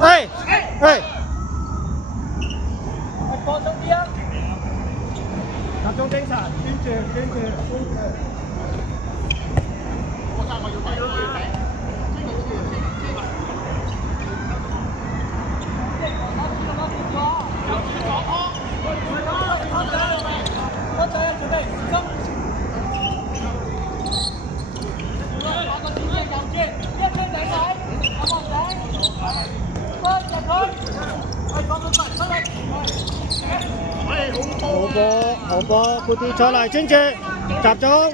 喂喂，放鬆啲啊！集中精神，專注。好波，撥啲坐嚟，專注，集中，唔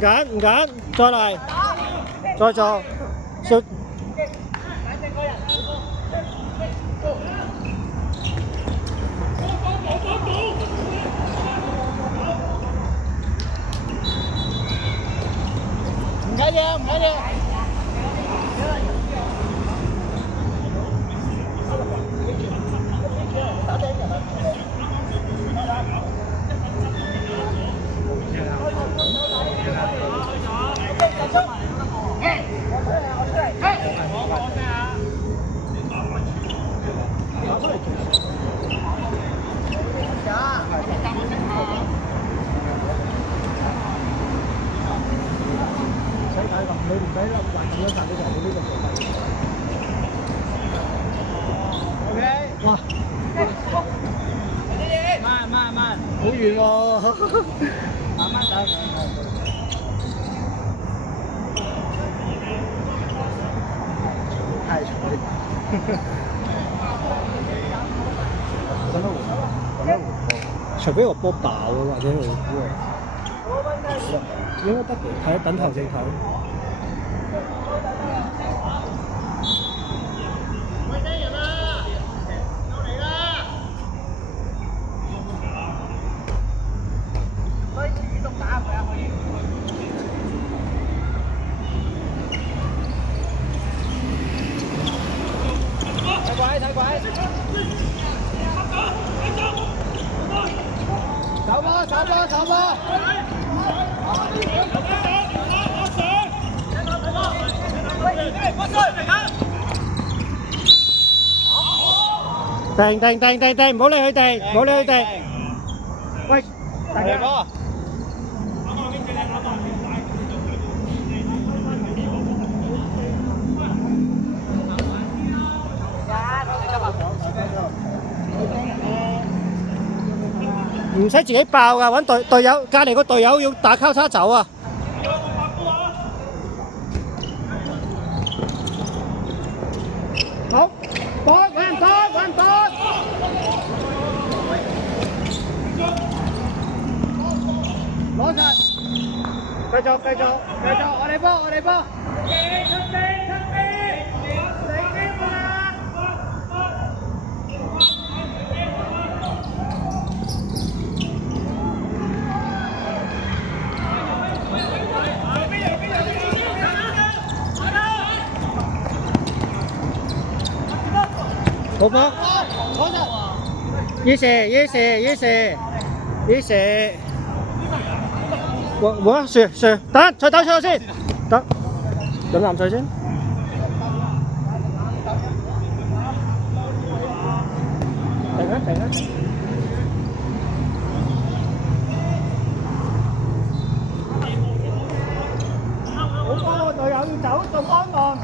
緊，再嚟，再做，小。唔緊要。你唔使諗還錢嗰陣，你就冇呢個做法。OK。哇！慢，好遠喎。慢走。太長了。除非個波爆啊，或者佢應該得嘅，睇等頭先睇。睇鬼！走波！停！唔好理佢哋，喂，大家。唔使自己爆噶，揾隊友，隔離個隊友要打交叉走啊！好，揾人多！攞實，繼續，我哋波！好波！依射！我射！等，再打出先，得，飲啖水先。停！好波！隊友要走，仲幫忙。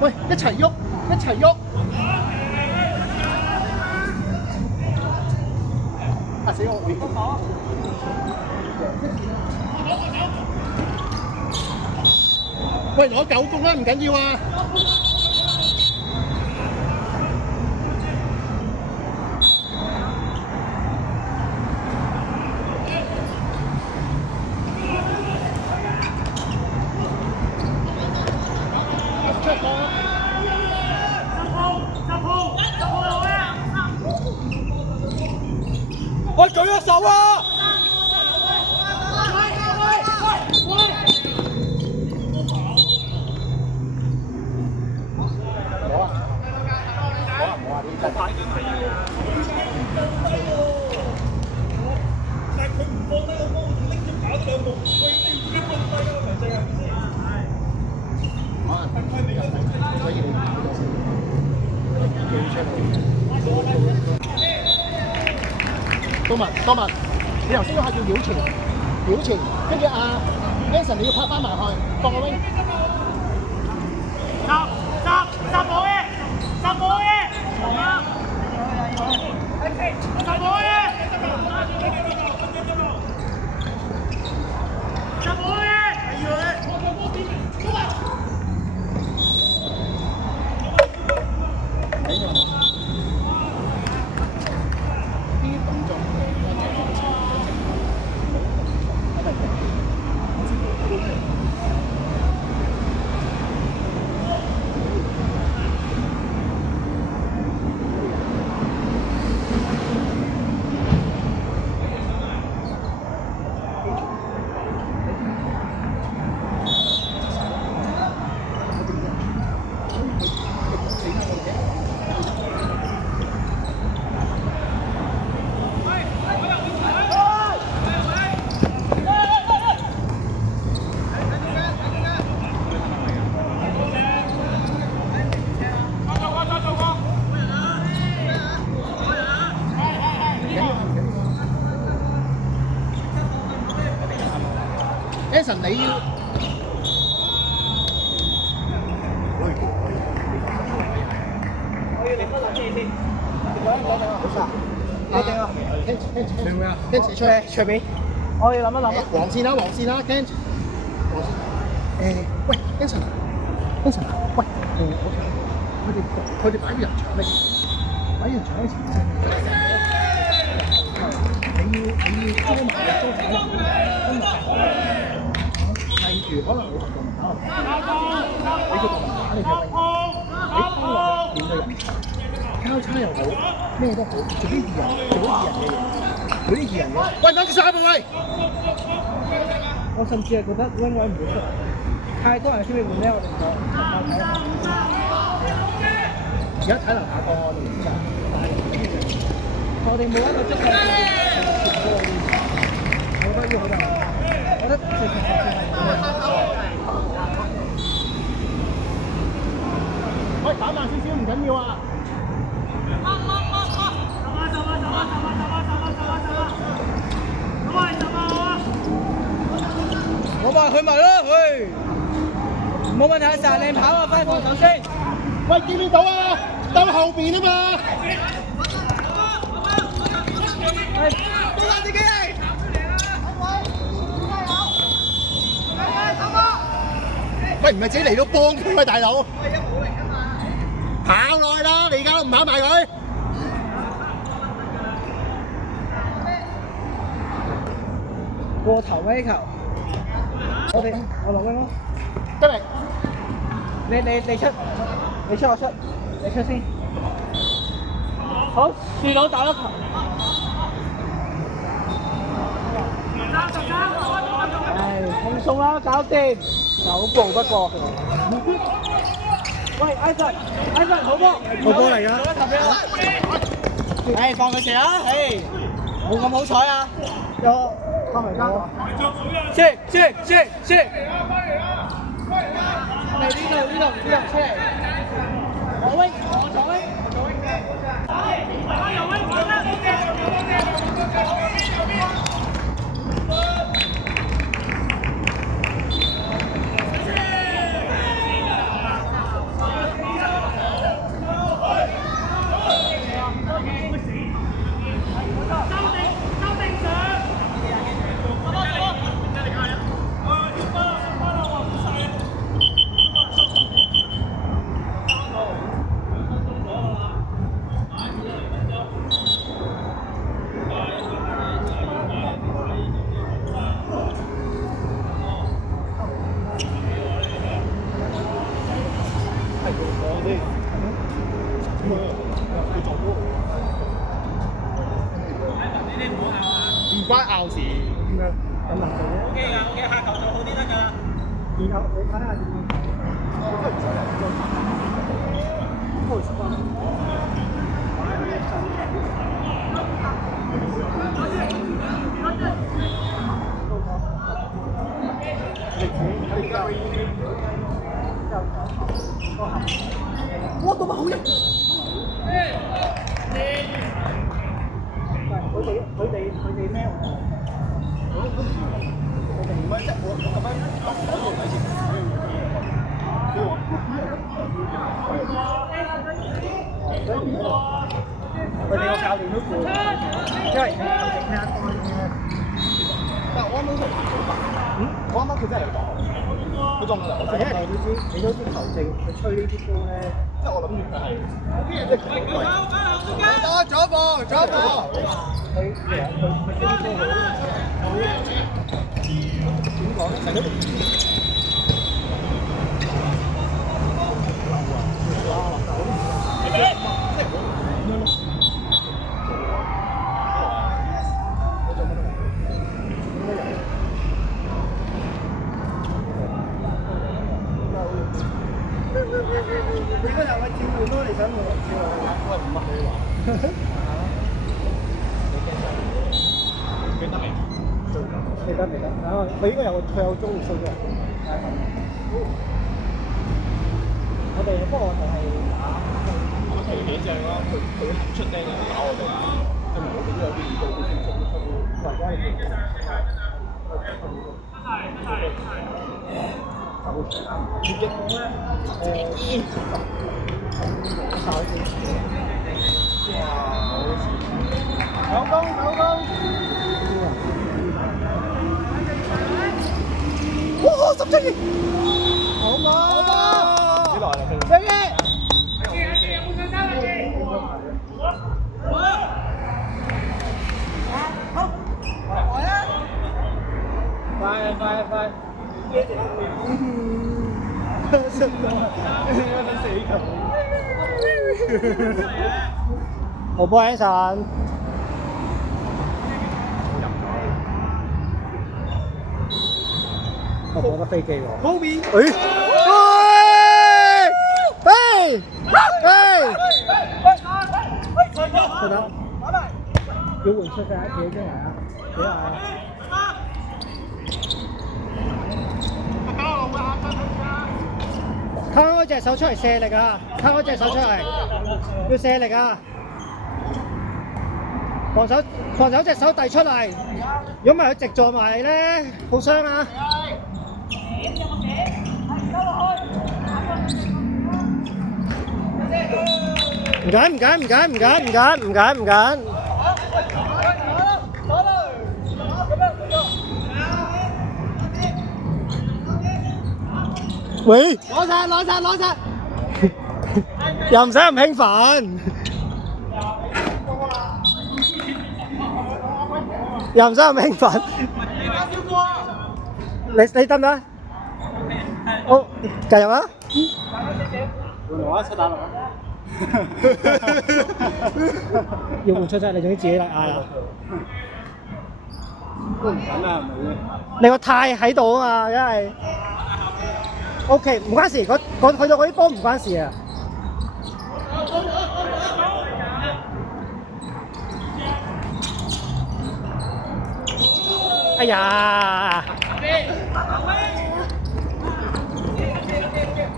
喂，一齊喐！嚇死我！喂，攞9公啦，唔緊要啊！手啊！但係佢唔放低個波，拎住跑兩步，佢已經放低啦，咪就係咪先？所以你多文，你頭先嗰下叫表情，跟住阿 Anson 你要拍翻埋去，放個 wing。Anson 你要。Kent 出嚟，隨便。我要諗一諗。黃線啦，Kent。喂 ，Anson，喂，佢哋擺人牆咩？擺人牆喺前線。你要裝埋真係。例如可能你同人打，你叫同人打你嘅位，你幫落面對人交叉又好，咩都好，做啲二人嘅嘢，做啲二人嘅。喂，等住3個位。我甚至係覺得溫位唔會出嚟，太多人先會換咧，我哋而家體能下降，我哋唔知啊。我哋冇一個足夠嘅，我覺得要好大。我覺得喂，打慢少少唔緊要啊！我話佢咪咯，佢冇問題，成日你跑啊，快放手先。喂，見唔見到啊？兜後邊啊嘛！都話自己嚟。喂，唔係自己嚟到幫佢啊，大佬！跑落去啦！你而家都唔跑埋佢。過頭咩球？我落緊咯。得嚟。你出，我出，你出先。好，樹佬打一球。唉，輕鬆啦，搞掂，9步不過。喂，艾神，好波嚟㗎。唉，放佢射啦，唉，冇咁好彩啊。有，放埋交。射！嚟呢度出嚟。我威。關拗事咁樣。咁能做啫。 OK 㗎，OK，下球做好啲得㗎。然後你睇下點樣睇。我真係唔想有咁多拍。開始翻。哇！咁啊好型！佢哋咩？唔係即係我咁樣講到底先。佢哋個教練都攰，因為聽下多啲咧。但係我啱啱我啱啱佢真係有講，佢仲有因為你都知球證佢吹呢啲波咧，即係我諗住佢係 OK 即係左步。佢其實佢吹啲波好點講咧？成日你嗰日我跳好多，你想我跳啊？我唔係你話。記得未？未得啊！佢應該有中意數嘅。不過我哋係打。其實幾正啦，佢出釘打我哋，即係我哋都有啲意到啲先出，或者係刺激手工！哇！10億！好嘛？幾耐啦？2億！快！好波 Anson， 我放得飛機喎。後面。得得，要換出晒企出嚟啊！幾下啊？攤開隻手出嚟射力啊！攤開隻手出嚟，要射力啊！防守隻手遞出嚟，如果唔係佢直撞埋嚟咧，好傷啊！唔緊。喂，攞晒！又唔使咁興奮，又唔使咁興奮。你得唔得？好，繼續啊！換6打6啊！要換出啫，你總之自己嚟嗌啊！都唔緊啦，係咪先？你個態喺度啊嘛，因為 OK 唔關事，去到嗰啲波唔關事啊。哎呀，呆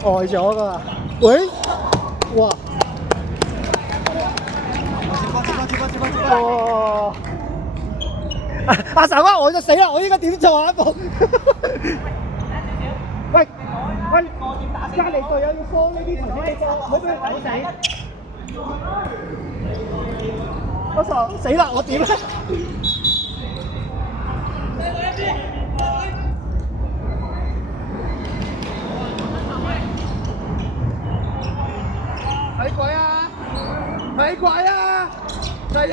咗㗎，喂，哇！哇！阿神啊，我就死啦！我應該點做啊？喂，隔離隊友要放呢啲頭先啲波，唔好俾佢走死。阿神死啦！我點咧？睇鬼啊！第一，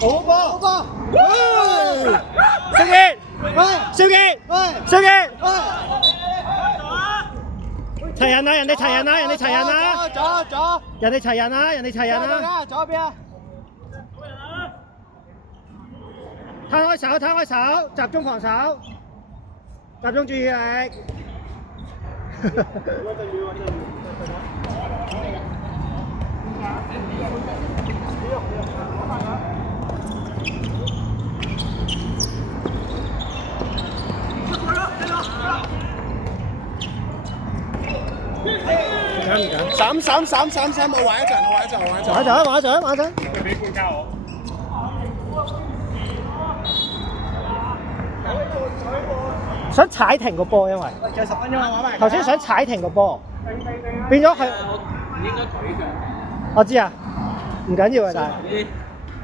好波！少傑，齊人啊！人哋齊人啊！左邊啊！攤開手，攤開手，集中防守，集中注意力。閃，我玩一陣。玩一陣。佢俾半交我。想踩停個波，因為仲有10分鐘啊，玩埋。頭先想踩停個波，變咗係唔應該舉嘅。我知啊，唔緊要啊，但係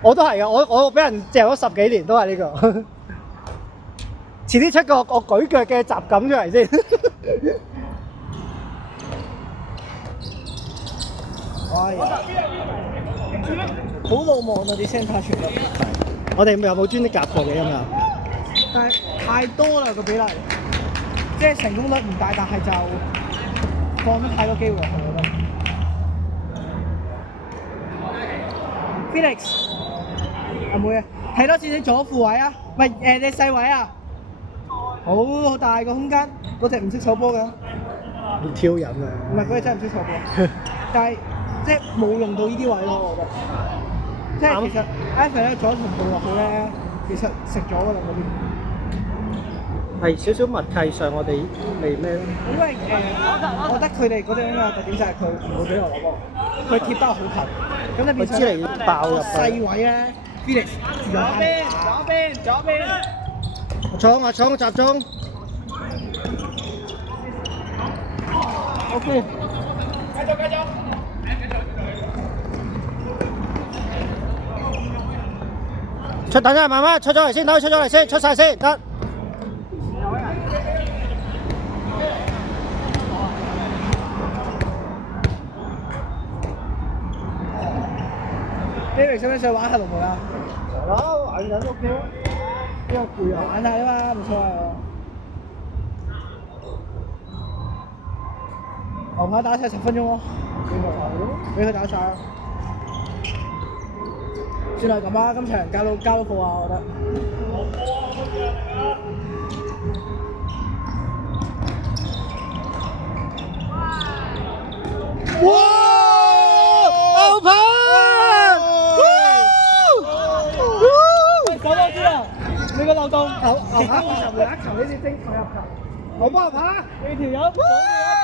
我都係嘅，我俾人嚼咗10幾年都係呢個。遲啲出個我舉腳嘅集錦出嚟先。哎呀，好魯莽啊！啲聲太全部。我哋有冇專啲夾貨嘅今日？但係太多啦個比例，即係成功率唔大，但係就放咗太多機會落去，我覺得。Felix，阿妹啊，睇多次你左副位啊，唔係你細位啊，好大個空間，嗰隻唔識坐波㗎。要挑人啊！唔係嗰隻真係唔識坐波，但係即係冇用到呢啲位咯，我覺得。即係其實 Ivan 咧左同步落去咧，其實食咗㗎啦嗰邊。係少少默契上，我哋未咩咯？因為我覺得佢哋嗰種嘅特點就係佢唔會俾我攞波，佢貼得好近，咁你變佢知嚟爆入去細位咧 ，Felix 自由我衝集中。OK。出等陣，慢慢出咗嚟先，出晒先得。Felix 使唔使玩下龍門啊？好，玩緊 OK 咯。呢個攰啊，玩下啊嘛，唔錯啊。牛扒打晒10分鐘咯，俾佢打晒啊！算係咁啊，今場交到貨啊，我覺得。哇！牛扒！喂，手多啲啊！你個漏洞，牛扒會入兩球，呢啲精球入球。牛扒！你條友講嘢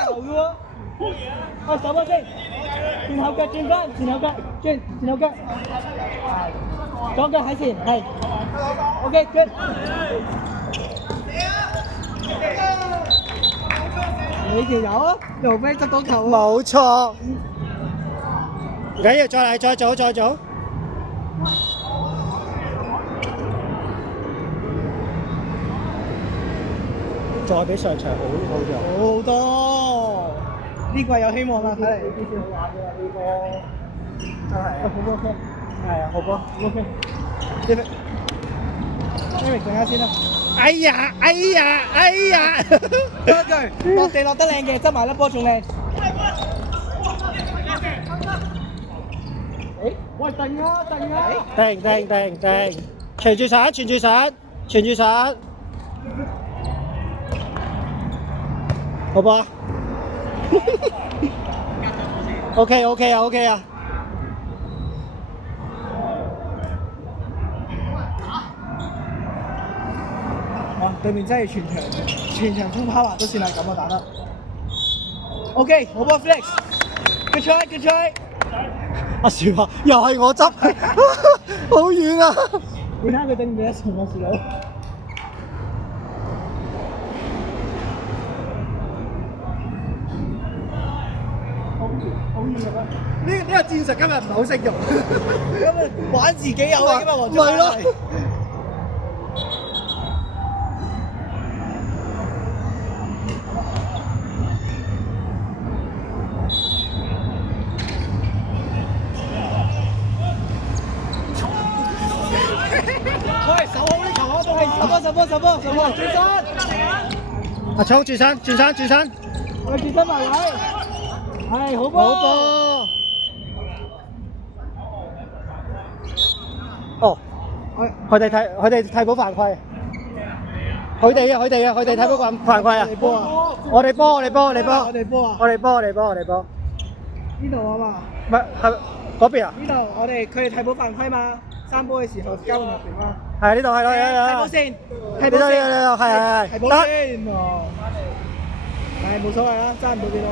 一嚿嘅喎。喂，手多先，前後腳轉翻，前後腳，左腳喺前，係。OK， good。你條友啊，又俾執到球啊！冇錯。唔緊要，再嚟，再做。再比上場好咗。好多，呢個有希望啦，睇嚟。呢啲好玩嘅呢個，真係。好波 OK， 係啊，好波 OK。Eric 陣間先啦。哎呀！多一句，落地落得靚嘅，執埋粒波仲靚。喂，定啊！定，傳住實，好波。OK 啊。哇！對面真係全場full power都算係咁啊，打得。OK， 好波 Felix，good try。阿樹話：又係我執，好遠啊！你睇下佢頂唔頂得順啊，樹佬。好遠啊！呢個戰術今日唔係好識用。今日玩自己有啊，今日黃唔係咯。喂，守好呢球啊！都係十波，轉身。阿聰轉身。喂，轉身埋位。係好波。哦，佢哋替補犯規。佢哋替補犯規啊！我哋波。我哋波啊！呢度啊嘛，唔係係嗰邊啊？呢度佢哋替補犯規嘛，三波嘅時候交入邊嘛。係呢度係咯，替補先，呢度係替補先喎。係冇所謂啦，爭唔到幾多。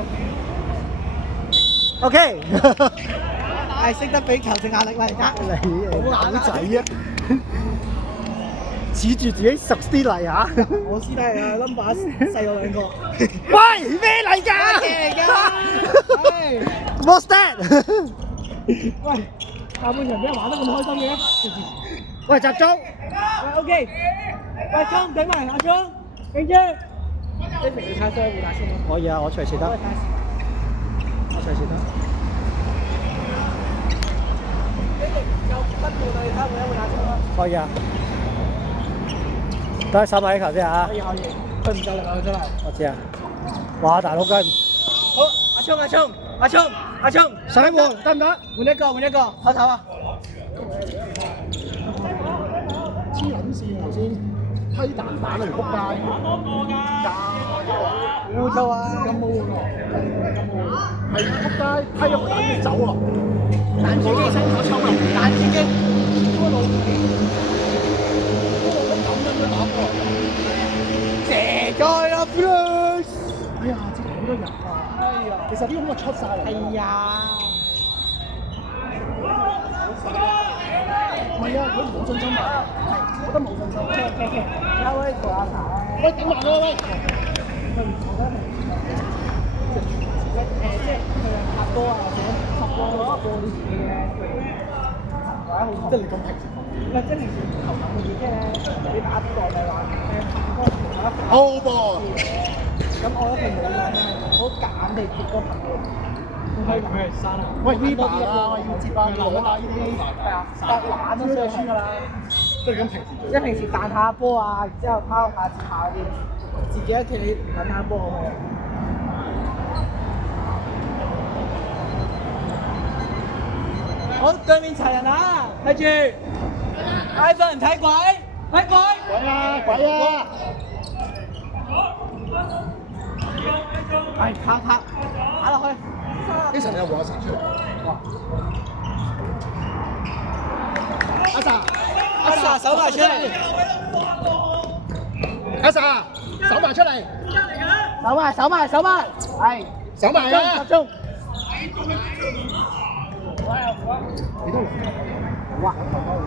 OK。係識得俾球證壓力啦，而家。你狗仔啊！指住自己熟啲嚟嚇。我師弟啊，number 細我兩個。喂，咩嚟㗎？嚟㗎。What's that？喂，下半場俾人玩得咁開心嘅？喂，集中。喂 ，OK。喂，鐘頂埋阿鐘，勁住。你平時睇雙會打先嗎？可以啊，我隨時得。我隨時得。有不斷你睇會打先嗎？可以啊。等手埋啲球先嚇。可以，佢唔夠力啊，佢真係。我知啊。哇，大佬雞！好，阿聰，使換得唔得？換一個，唞唞啊！黐撚線頭先批蛋啊條仆街！冇錯啊！咁冇用喎，係仆街批咗個蛋要走啊！彈自己身口衝啊！彈自己，嗰老射咗啦 ，Bruce！哎呀，真係好多人啊！哎呀，其實啲咁嘅出晒嚟。係呀。唔係啊，佢冇信心啊，係，我覺得冇信心。有位做阿茶喂，頂埋啦喂！佢唔覺得即係佢係拍波啊，或者拍波呢啲嘅，即係你咁平時講。唔係即係平時球感嘅嘢，即係咧你打波咪話拍波拍好波！咁我覺得佢冇用嘅，好夾硬地接個朋友。佢係生啊！喂 Viva 啦，喂要接啊，攞啊呢啲。係啊，但玩都輸㗎啦。即係咁平時。即係平時彈下波啊，然之後拋下接下嗰啲，自己一企等下波咁樣。好，對面齊人啊！睇住 ，iPhone 睇鬼，睇鬼！鬼啊！係拍打落去。呢層有冇阿 Sa 出嚟？阿 Sa 手埋出嚟，阿 Sa 手埋出嚟，手埋，係手埋啊！集中。幾多輪？哇！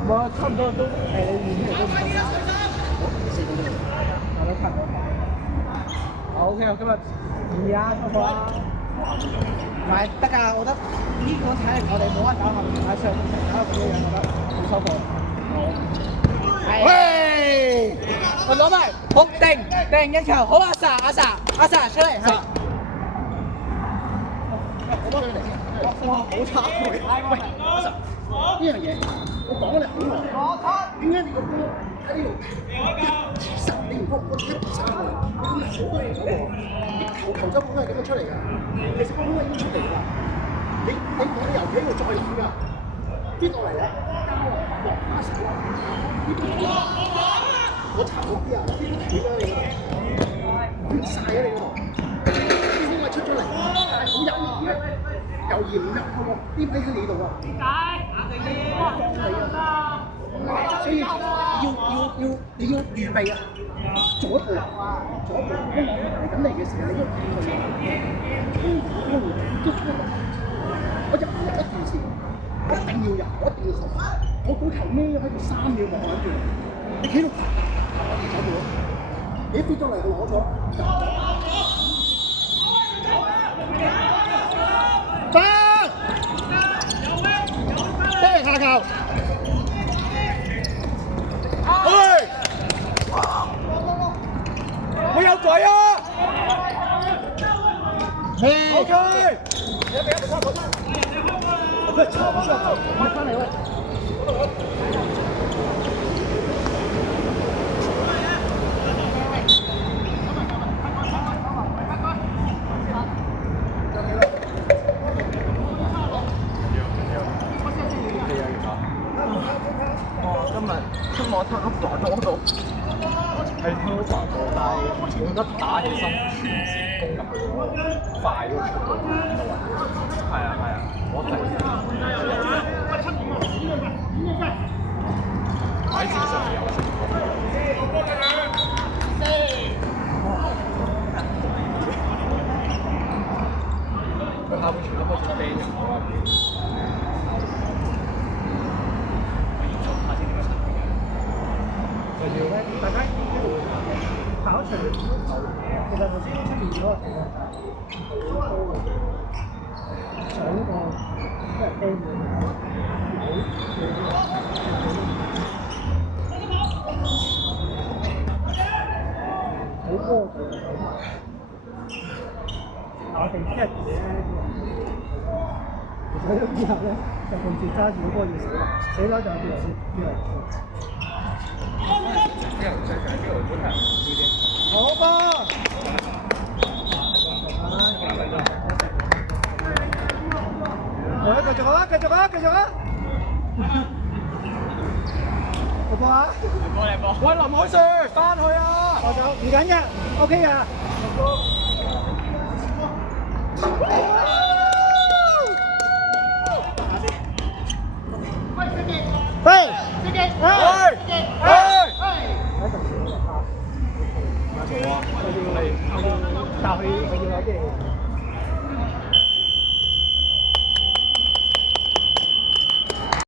我差唔多都你面呢度都唔得啦。四個鐘。我都差唔多。好 OK，我今日易啊，錯啊。唔係得㗎，我覺得呢個體力我哋冇乜搞後面，喺上半場搞到咁樣，我覺得好舒服。喂！我攞埋，好定一球，好阿 Sa 出嚟嚇。我幫你嚟先。哇！好差喎！喂，阿 Sa，呢樣嘢我講咗你好耐。點解你個波喺呢度1-3你唔波1-3㗎？咁好多嘢講喎。啲球周波都係咁樣出嚟㗎，其實個波已經出嚟㗎。你由佢喺度再諗㗎，跌落嚟啊！落下手啊！我查過啲啊，啲斷咗你嗰度，斷曬啊你嗰度，啲應該出咗嚟，但係好有意咧，又嫌唔入喎，啲位喺你度啊！點解？所以你要預備啊，做一步，因為嚟緊嚟嘅時候，你都預備。我入一件事，我一定要入，我一定要學。我嗰球孭喺度3秒望緊住，你企度走唔到，你飛咗嚟我攞咗。翻！踢下球。喂！我有鬼啊！OK。你俾一個差唔多。佢差唔多，我翻嚟喂。今日出望差唔多嗰度，係聽到滑度，但係我覺得打起身全線攻入去嗰個快嗰個速度係啊，我係喺線上面有成功。佢下半場都開始飛咗啦。就要咧，大家跑場，其實頭先出面嗰個其實上嗰個都係飛嘅，好波嘅。我哋即係其實之後咧，就共住揸住嗰波要死啦，死咗就要輸，好波！好，繼續啊！繼續啊！繼續啊！好波啊！喂，林海 Sir， 翻去啊！我走，唔緊嘅 ，OK 嘅。喂！